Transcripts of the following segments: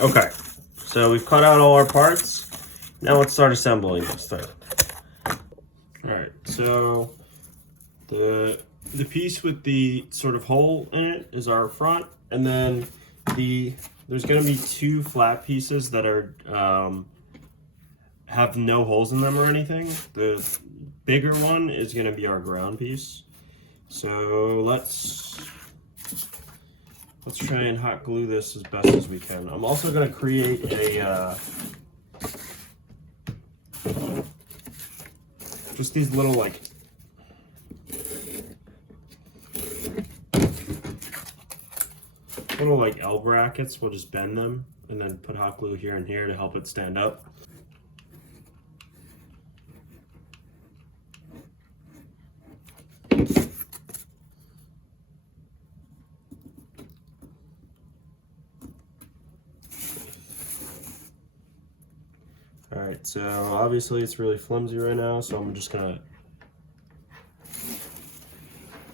Okay, so we've cut out all our parts. Now let's start assembling this thing. Alright, so the piece with the sort of hole in it is our front, and then there's going to be two flat pieces that are have no holes in them or anything. The bigger one is going to be our ground piece. So let's try and hot glue this as best as we can. I'm also going to create a just these little like L brackets. We'll just bend them and then put hot glue here and here to help it stand up. Alright, so obviously it's really flimsy right now, so I'm just gonna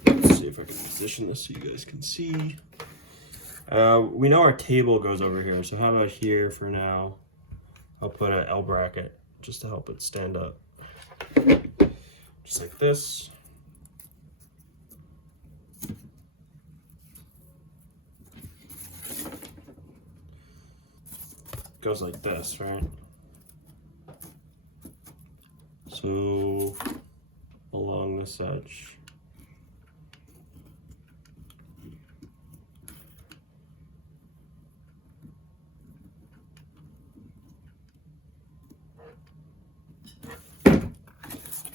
see if I can position this so you guys can see. We know our table goes over here, so how about here for now? I'll put an L bracket just to help it stand up. Just like this. Goes like this, right? So along this edge.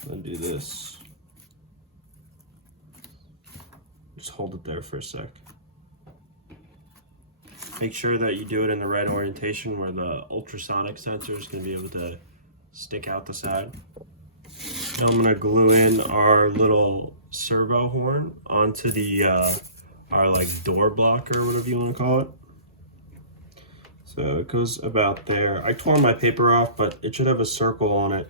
I'll do this. Just hold it there for a sec. Make sure that you do it in the right orientation where the ultrasonic sensor is going to be able to stick out the side. Now I'm going to glue in our little servo horn onto the our like door block or whatever you want to call it. So it goes about there. I tore my paper off, but it should have a circle on it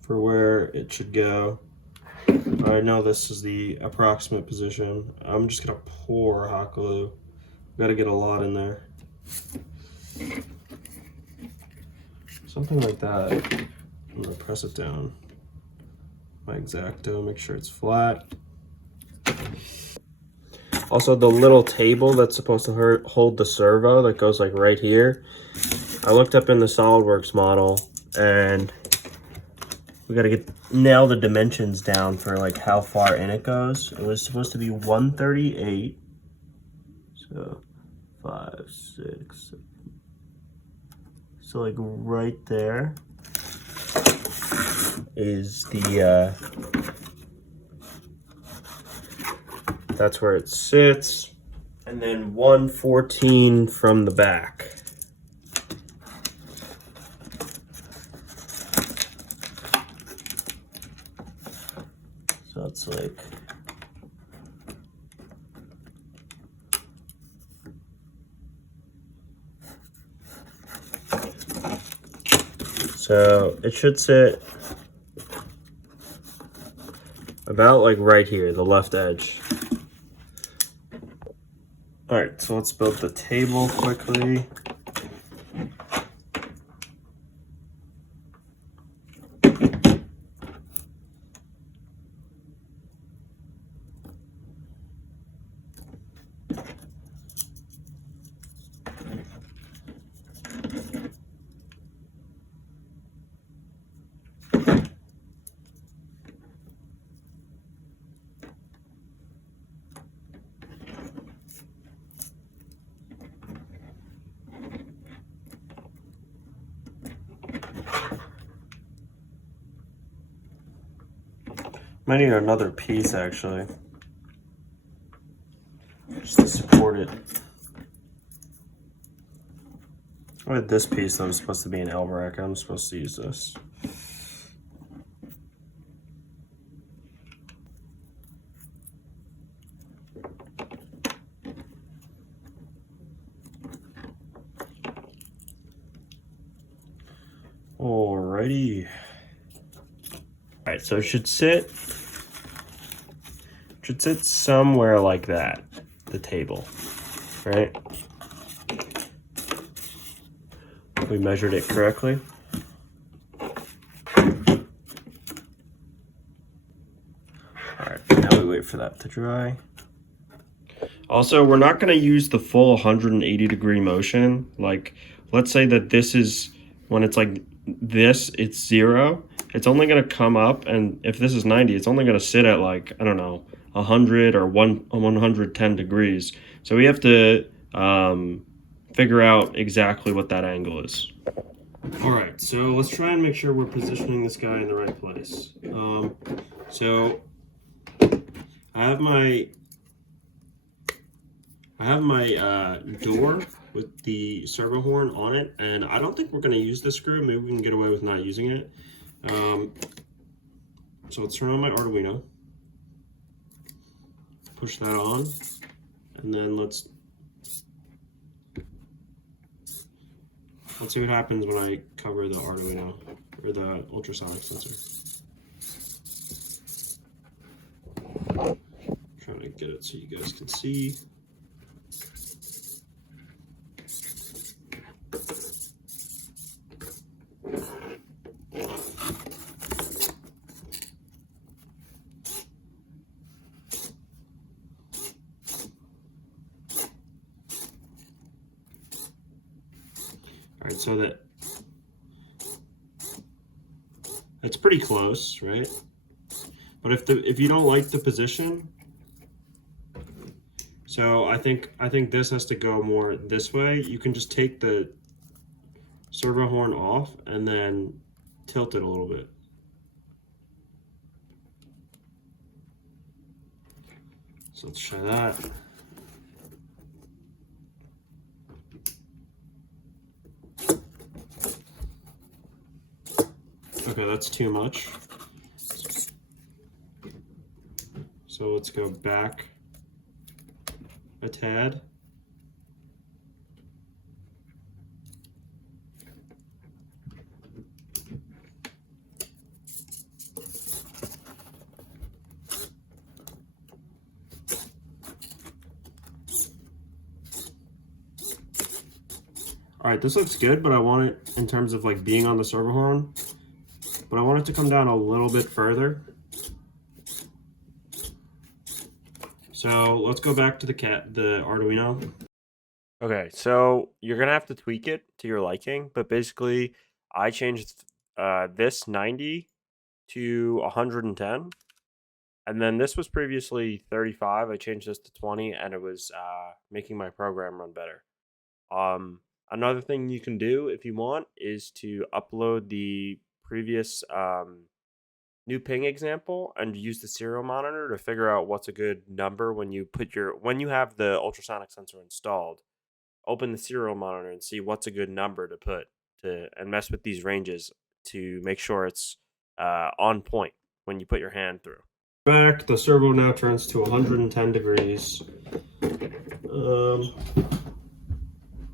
for where it should go. I know this is the approximate position. I'm just going to pour hot glue. Got to get a lot in there. Something like that. I'm going to press it down. My X-Acto, make sure it's flat. Also, the little table that's supposed to hold the servo that goes like right here. I looked up in the SolidWorks model, and we got to nail the dimensions down for like how far in it goes. It was supposed to be 138. So 5, 6, 7. So like right there is the that's where it sits, and then 114 from the back. So it's like so it should sit about like right here, the left edge. All right, so let's build the table quickly. Might need another piece actually, just to support it. I had this piece that was supposed to be an L rack. I'm supposed to use this. Alrighty. Alright, so it should sit somewhere like that, the table, right? we measured it correctly. Alright, now we wait for that to dry. Also, we're not going to use the full 180-degree motion. Like, let's say that this is, when it's like this, it's 0. It's only going to come up, and if this is 90, it's only going to sit at like, I don't know, 100 or 110 degrees. So we have to figure out exactly what that angle is. Alright, so let's try and make sure we're positioning this guy in the right place. So I have my door with the servo horn on it, and I don't think we're going to use this screw. Maybe we can get away with not using it. So let's turn on my Arduino, push that on, and then let's see what happens when I cover the Arduino, or the ultrasonic sensor. Trying to get it so you guys can see. All right, so that's pretty close, right? But if you don't like the position, so I think this has to go more this way. You can just take the servo horn off and then tilt it a little bit. So let's try that. Okay, that's too much. So let's go back a tad. All right, this looks good, but I want it, in terms of like being on the servo horn, but I want it to come down a little bit further. So let's go back to the Arduino. Okay, so you're gonna have to tweak it to your liking, but basically I changed this 90 to 110, and then this was previously 35. I changed this to 20, and it was making my program run better. Another thing you can do if you want is to upload the previous new ping example and use the serial monitor to figure out what's a good number when you have the ultrasonic sensor installed. Open the serial monitor and see what's a good number to put and mess with these ranges to make sure it's on point when you put your hand through. Back, the servo now turns to 110 degrees.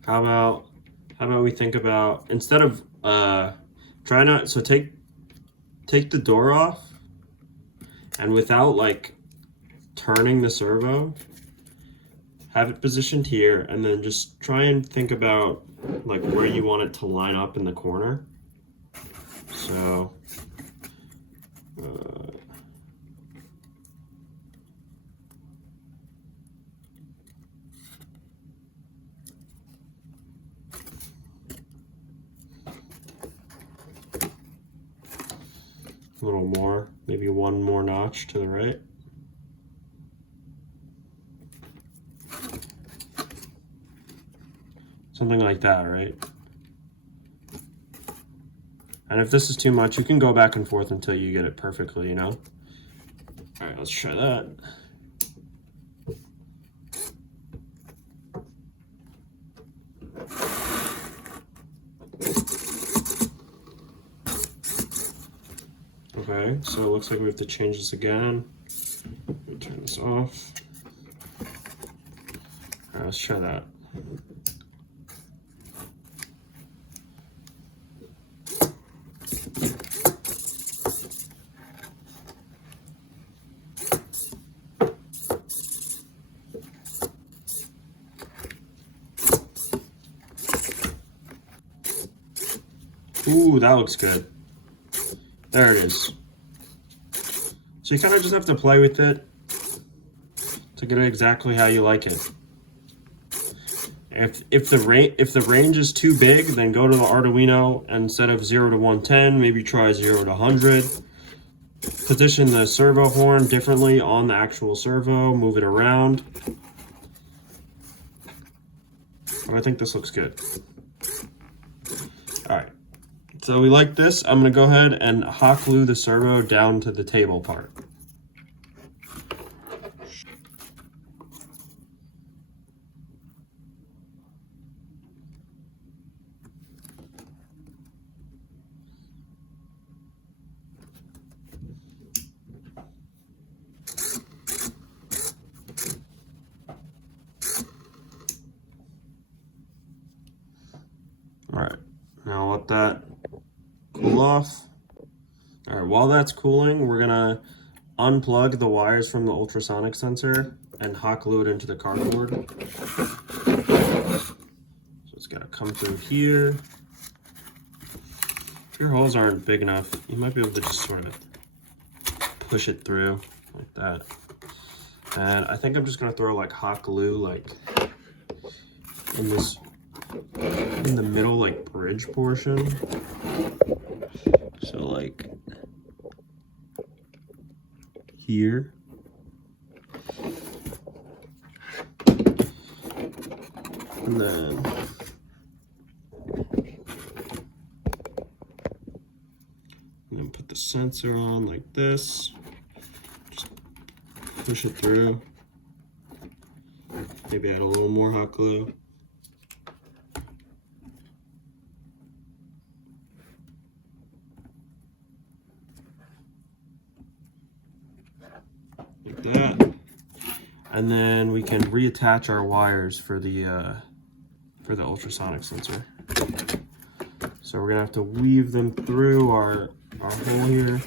How about we think about, instead of take the door off, and without like turning the servo, have it positioned here, and then just try and think about like where you want it to line up in the corner. So a little more, maybe one more notch to the right. Something like that, right? And if this is too much, you can go back and forth until you get it perfectly, you know? All right, let's try that. Okay, so it looks like we have to change this again. Turn this off. All right, let's try that. Ooh, that looks good. There it is. So you kind of just have to play with it to get it exactly how you like it. If the range is too big, then go to the Arduino, and instead of 0 to 110, maybe try 0 to 100. Position the servo horn differently on the actual servo, move it around. I think this looks good. All right, so we like this. I'm gonna go ahead and hot glue the servo down to the table part. All right, now let that cool off. All right, while that's cooling, we're gonna unplug the wires from the ultrasonic sensor and hot glue it into the cardboard. So it's gotta come through here. If your holes aren't big enough, you might be able to just sort of push it through like that. And I think I'm just gonna throw like hot glue like in the middle like bridge portion. So like here. And then put the sensor on like this. Just push it through. Maybe add a little more hot glue. Like that. And then we can reattach our wires for the ultrasonic sensor. So we're gonna have to weave them through our hole here.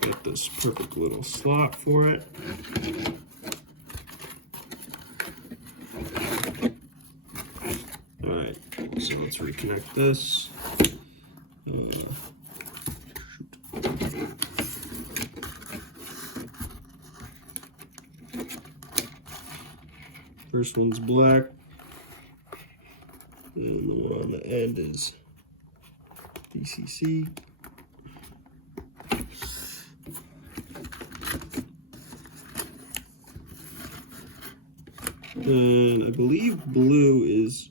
Get this perfect little slot for it. All right, so let's reconnect this. First one's black, and the one on the end is DCC. And I believe blue is,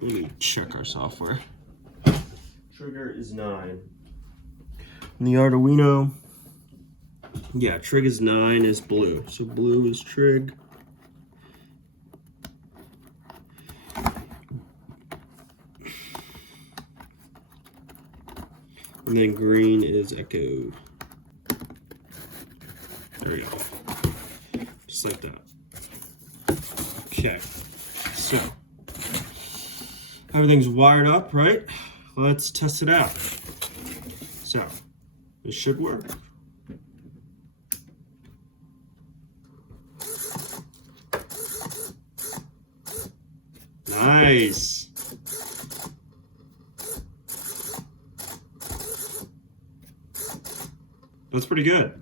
let me check our software. Trigger is 9. And the Arduino, yeah, trig is 9 is blue. So blue is trig. And then green is echo. There we go. Just like that. Okay, so everything's wired up, right? Let's test it out. So this should work. Nice. That's pretty good.